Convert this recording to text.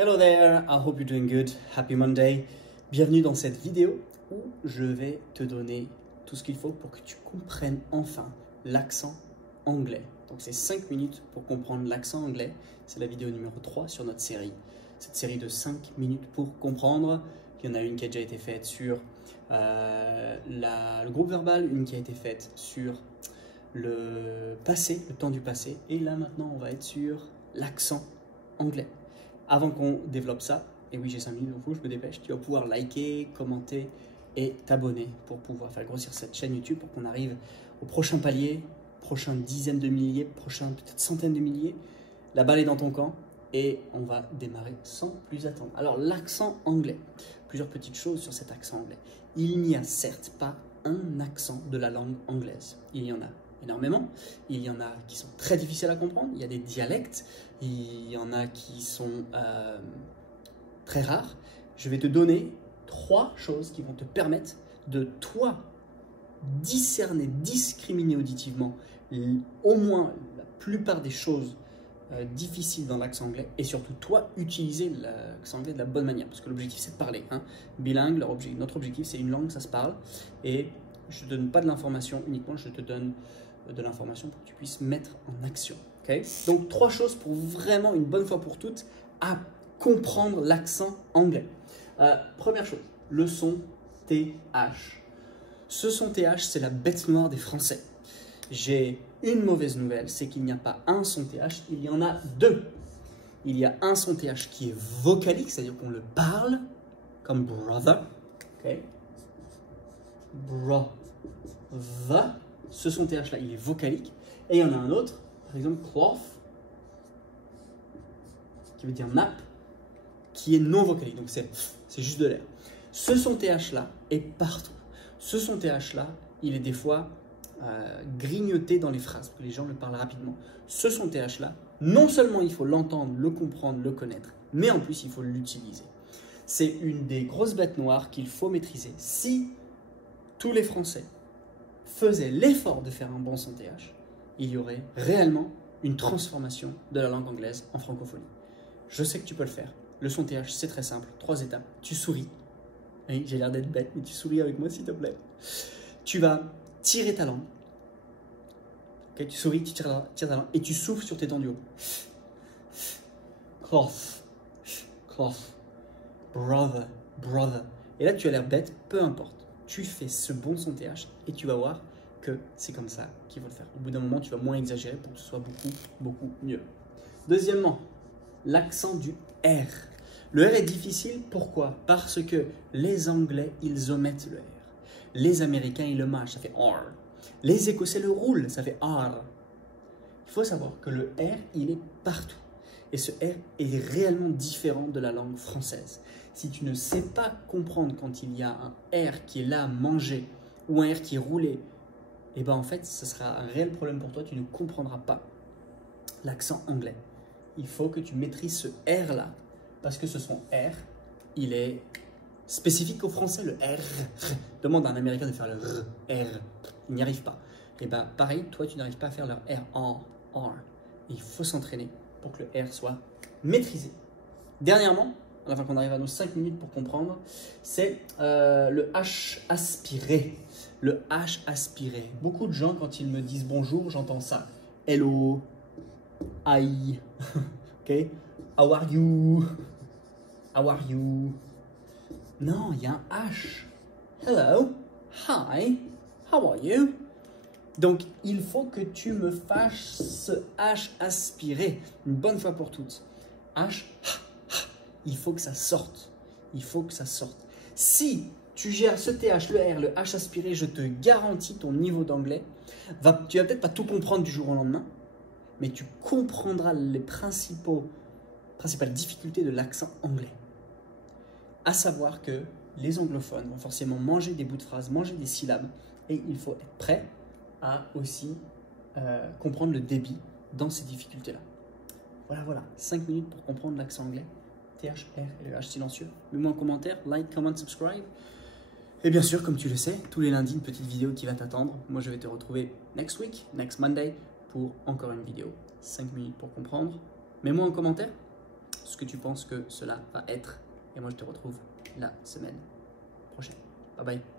Hello there, I hope you're doing good. Happy Monday. Bienvenue dans cette vidéo où je vais te donner tout ce qu'il faut pour que tu comprennes enfin l'accent anglais. Donc c'est 5 minutes pour comprendre l'accent anglais. C'est la vidéo numéro 3 sur notre série. Cette série de 5 minutes pour comprendre. Il y en a une qui a déjà été faite sur le groupe verbal, une qui a été faite sur le passé, le temps du passé. Et là maintenant on va être sur l'accent anglais. Avant qu'on développe ça, et oui j'ai 5 minutes, donc il faut que je me dépêche, tu vas pouvoir liker, commenter et t'abonner pour pouvoir faire grossir cette chaîne YouTube pour qu'on arrive au prochain palier, prochaine dizaine de milliers, prochain peut-être centaines de milliers. La balle est dans ton camp et on va démarrer sans plus attendre. Alors l'accent anglais, plusieurs petites choses sur cet accent anglais. Il n'y a certes pas un accent de la langue anglaise, il y en a énormément. Il y en a qui sont très difficiles à comprendre, il y a des dialectes, il y en a qui sont très rares. Je vais te donner 3 choses qui vont te permettre de toi discerner, discriminer auditivement au moins la plupart des choses difficiles dans l'accent anglais et surtout toi utiliser l'accent anglais de la bonne manière parce que l'objectif c'est de parler. Bilingue, notre objectif c'est une langue, ça se parle et je ne te donne pas de l'information uniquement, je te donne de l'information pour que tu puisses mettre en action. Okay? Donc 3 choses pour vraiment une bonne fois pour toutes à comprendre l'accent anglais. Première chose, le son TH. Ce son TH, c'est la bête noire des Français. J'ai une mauvaise nouvelle, c'est qu'il n'y a pas un son TH, il y en a 2. Il y a un son TH qui est vocalique, c'est-à-dire qu'on le parle, comme brother. Okay? Brother. Ce son TH là, il est vocalique. Et il y en a un autre, par exemple cloth, qui veut dire nappe, qui est non vocalique. Donc c'est juste de l'air. Ce son TH là est partout. Ce son TH là, il est des fois grignoté dans les phrases, parce que les gens le parlent rapidement. Ce son TH là, non seulement il faut l'entendre, le comprendre, le connaître, mais en plus il faut l'utiliser. C'est une des grosses bêtes noires qu'il faut maîtriser. Si tous les Français faisaient l'effort de faire un bon son TH, il y aurait réellement une transformation de la langue anglaise en francophonie. Je sais que tu peux le faire. Le son TH, c'est très simple. 3 étapes. Tu souris. Oui, j'ai l'air d'être bête, mais tu souris avec moi s'il te plaît. Tu vas tirer ta langue. Okay, tu souris, tu tires ta langue et tu souffles sur tes dents du haut. Cloth. Cloth. Brother. Brother. Et là, tu as l'air bête, peu importe. Tu fais ce bon son TH et tu vas voir que c'est comme ça qu'il faut le faire. Au bout d'un moment, tu vas moins exagérer pour que ce soit beaucoup mieux. Deuxièmement, l'accent du R. Le R est difficile, pourquoi? Parce que les Anglais, ils omettent le R. Les Américains, ils le mâchent, ça fait R. Les Écossais le roulent, ça fait R. Il faut savoir que le R, il est partout. Et ce R est réellement différent de la langue française. Si tu ne sais pas comprendre quand il y a un R qui est là à manger ou un R qui est roulé, et ben en fait, ce sera un réel problème pour toi, tu ne comprendras pas l'accent anglais. Il faut que tu maîtrises ce R là, parce que ce son R, il est spécifique au français, le R. Demande à un Américain de faire le R, il n'y arrive pas. Et ben pareil, toi tu n'arrives pas à faire le R. Il faut s'entraîner pour que le R soit maîtrisé. Dernièrement, afin qu'on arrive à nos 5 minutes pour comprendre, c'est le H aspiré. Le H aspiré. Beaucoup de gens, quand ils me disent bonjour, j'entends ça. Hello, hi, ok, how are you, how are you. Non, il y a un H. Hello, hi, how are you. Donc, il faut que tu me fasses ce H aspiré une bonne fois pour toutes. H, il faut que ça sorte. Il faut que ça sorte. Si tu gères ce TH, le R, le H aspiré, je te garantis ton niveau d'anglais. Tu vas peut-être pas tout comprendre du jour au lendemain, mais tu comprendras les principales difficultés de l'accent anglais. À savoir que les anglophones vont forcément manger des bouts de phrases, manger des syllabes, et il faut être prêt à aussi comprendre le débit dans ces difficultés-là. Voilà, 5 minutes pour comprendre l'accent anglais. TH, R et le H silencieux. Mets-moi en commentaire, like, comment, subscribe. Et bien sûr, comme tu le sais, tous les lundis, une petite vidéo qui va t'attendre. Moi, je vais te retrouver next Monday, pour encore une vidéo. 5 minutes pour comprendre. Mets-moi en commentaire ce que tu penses que cela va être. Et moi, je te retrouve la semaine prochaine. Bye bye.